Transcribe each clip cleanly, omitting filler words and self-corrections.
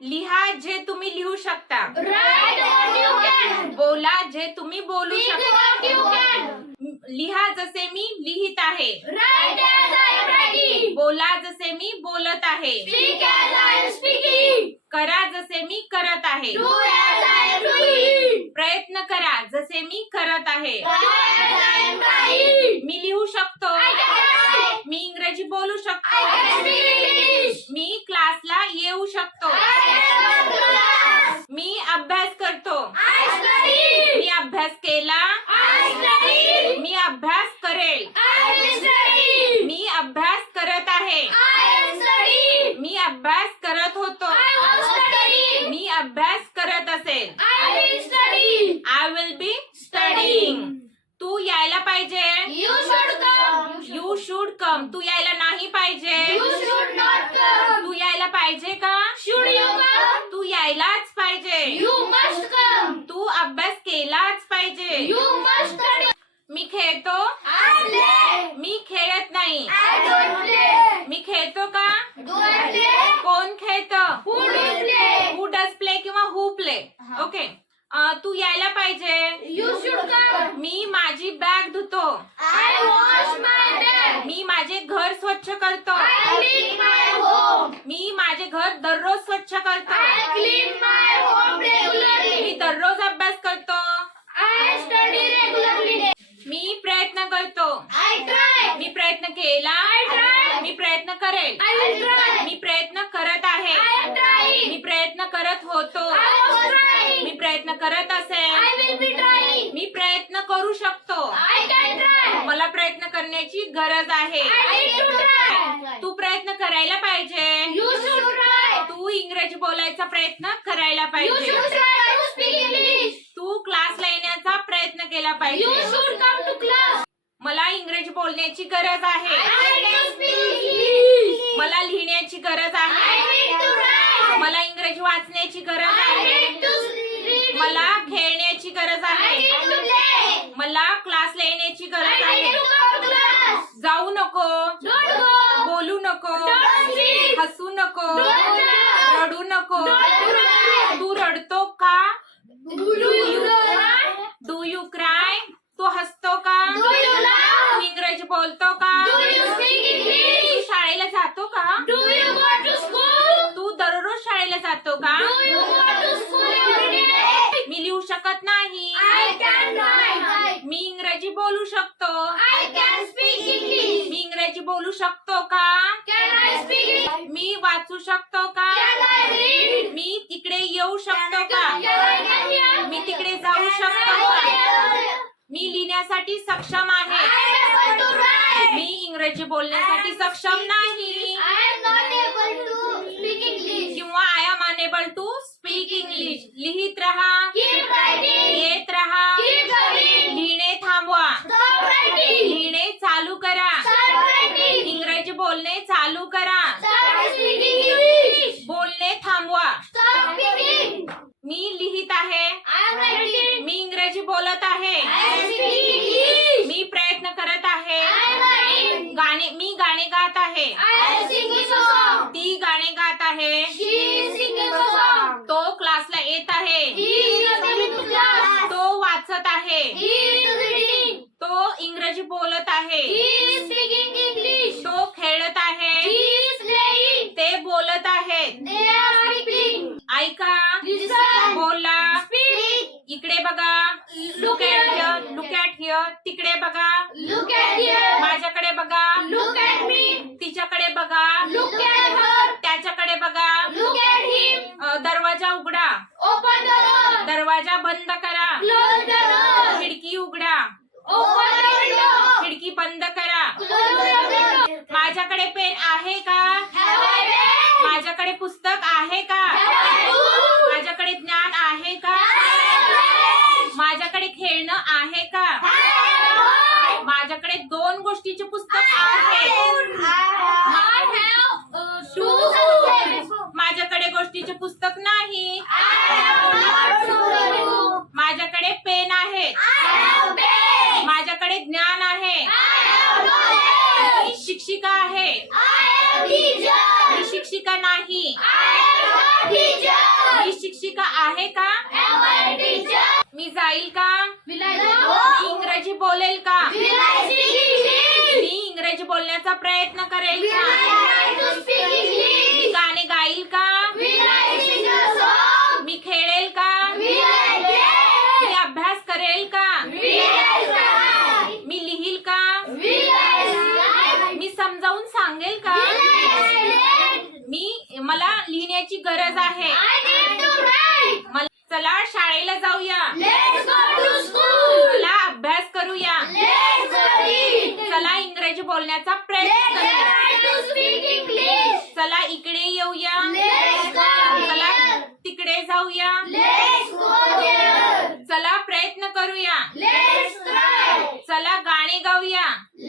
लिहा जे तुम्ही लिहू शकता. Write what you can. बोला जे तुम्ही बोलू Speak शकता. what you can. लिहा जसे मी लिहित आहे. Write as I am writing. बोला जसे मी बोलत आहे. Speak as I am speaking. करा जसे मी करत आहे. Do as I am doing. प्रयत्न करा जसे मी करत आहे. Try as I am trying. मी लिहू शकतो. I can write. मी इंग्रजी बोलू I शकतो. can speak English. मी क्लासला येऊ शकतो. I can go to class. मी अभ्यास करतो. I study. मी अभ्यास केला. I study. मी अभ्यास करेल. I will study. मी अभ्यास करत आहे. I am study. मी अभ्यास करत होतो. I will study. मी अभ्यास करत असेल. I will study. I will be studying. तू यायला पाहिजे. You should come. You should come. तू यायला नाही पाहिजे. You should not come. तू यायला पाहिजे का? Should you come? तू यायलाच पाहिजे. You must come. तू अभ्यास केलाच पाहिजे. You must study. मी खेळतो. I play. मी खेळत नाही. I don't play. मी खेळतो का? Do I play? कोण खेळतं? Who does play? Who does play किंवा हु प्ले. ओके. तू यायला पाहिजे. You should come. मी माझी बॅग धुतो. I wash my bag. मी माझे घर स्वच्छ करतो. I clean my home. मी माझे घर दररोज स्वच्छ करतो. I clean my home me regularly. दररोज अभ्यास करतो. I study regularly. मी प्रयत्न करतो. I try. मी प्रयत्न केला. I try. मी प्रयत्न करेल. I will try. मी प्रयत्न करत आहे. I am trying. मी प्रयत्न करत होतो. I was trying. मी प्रयत्न करत असेल. I will be trying. मी प्रयत्न करू शकतो. I can try. मला प्रयत्न करण्याची गरज आहे. I need to try. तू प्रयत्न करायला पाहिजे. You should try. तू इंग्रजी बोलायचा प्रयत्न करायला You पाहिजे. should try to speak English. तू क्लासला येण्याचा प्रयत्न केला You पाहिजे. should come to class. मला इंग्रजी बोलण्याची गरज आहे. I need to speak English. मला लिहिण्याची गरज I आहे. need to write. मला इंग्रजी वाचण्याची गरज I आहे. need to read. मला खेळण्याची गरज I आहे. need to play. मला क्लासला येण्याची I गरज need आहे. to come to class. जाऊ नको. Don't go. बोलू नको. Don't speak. हसू नको. Don't laugh. रडू नको. Don't cry. तू रडतो का? Do you cry? Do you cry. तू हसतो का? Do you laugh? तू इंग्रजी बोलतो का? Do you speak English? तू शाळेला जातो का? Do you go to school? तू दररोज शाळेला जातो का? Do you go to school every day? मी लिहू शकत नाही. I can write. मी इंग्रजी बोलू शकतो. I can speak English. मी इंग्रजी बोलू शकतो का? Can I speak English? मी वाचू शकतो का? Can I read? मी तिकडे येऊ शकतो का? Can I come here? मी तिकडे जाऊ शकतो का? मी लिहिण्यासाठी सक्षम आहे. I am able to write. मी इंग्रजी बोलण्यासाठी सक्षम नाही. I am not able to speak English. किंवा I am unable to speak English. लिहित राहा. Keep writing. येत राहा. Keep coming. लिहिणे थांबवा. Stop writing. लिहिणे चालू करा. Start writing. इंग्रजी बोलणे चालू करा. Start speaking English. बोलणे थांबवा. Stop speaking. मी लिहित आहे. I am writing. मी इंग्रजी बोलत आहे. I am speaking English. मी प्रयत्न करत आहे. I am writing. मी गाणे गात आहे. I am singing a song. ती गाणे गात आहे. She is singing a song. तो क्लासला येत आहे. He is coming to class. तो वाचत आहे. He is reading. तो इंग्रजी बोलत आहे. He is speaking English. तो खेळत आहे. He is playing. ते बोलत आहेत. They are speaking. ऐका. Listen. बोला. Speak. इकडे बघा. Look at here. Look at here. तिकडे बघा. Look at here. माझ्याकडे बघा. Look at me. तिच्याकडे बघा. Look at her. त्याच्याकडे बघा. Look at him. दरवाजा उघडा. Open the door. दरवाजा बंद करा. Close the door. खिडकी उघडा. Open the window. खिडकी बंद करा. Close the window. माझ्याकडे पेन आहे का? Have I read? माझ्याकडे पुस्तक आहे का? Have I book? माझ्याकडे ज्ञान आहे का? Have I read? माझ्याकडे खेळणं आहे का? Have I read? माझ्याकडे 2 गोष्टीचे पुस्तक आहे. I have shoes. माझ्याकडे गोष्टीचे पुस्तक नाही. I have not shoes. माझ्याकडे पेन आहे. I have pen. माझ्याकडे ज्ञान आहे. I have knowledge. मी शिक्षिका आहे. I am teacher. मी शिक्षिका नाही. I am Our teacher. मी शिक्षिका आहे का? Our teacher. मी जाईल का? Will I me go? इंग्रजी बोलेल का? Will I speak English? मी इंग्रजी बोलण्याचा प्रयत्न करेल Will का? I try to speak me English? गाणे गाईल का? Will I sing a song? मी खेळेल का? Will I play? मी अभ्यास करेल का? Will I write? मी लिहील का? Will I write? मी समजावून सांगेल का? Will I explain? मला लिहिण्याची गरज आहे. I need to write. चला शाळेला जाऊया. Let's go to school. चला अभ्यास करूया. Let's read. चला इंग्रजी बोलण्याचा प्रयत्न Let's करूया. try to speak English. चला इकडे येऊया. Let's come चला here. तिकडे जाऊया. Let's go there. चला प्रयत्न करूया. Let's try. चला गाणे गाऊया.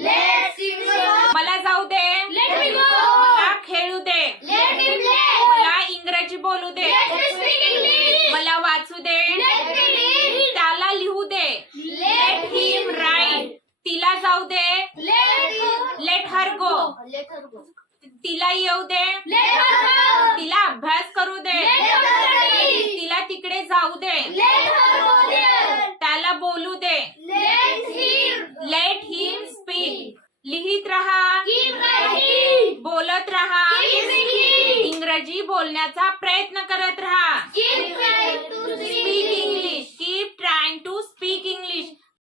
Let's sing a song. मला जाऊ दे. Let me go. मला खेळू दे. Let me play. मला इंग्रजी बोलू दे. Let me speak English. मला वाचू दे. Let me read. त्याला लिहू दे. Let him right. तिला जाऊ दे. Let her go. Let her go. तिला येऊ दे. Let her come. तिला अभ्यास करू दे. Let her study. तिला तिकडे जाऊ दे. Let her go there. त्याला बोलू दे. Let him. Let him speak. लिहित रहा. Keep writing. बोलत रहा. Keep speaking. इंग्रजी बोलण्याचा प्रयत्न करत रहा. Keep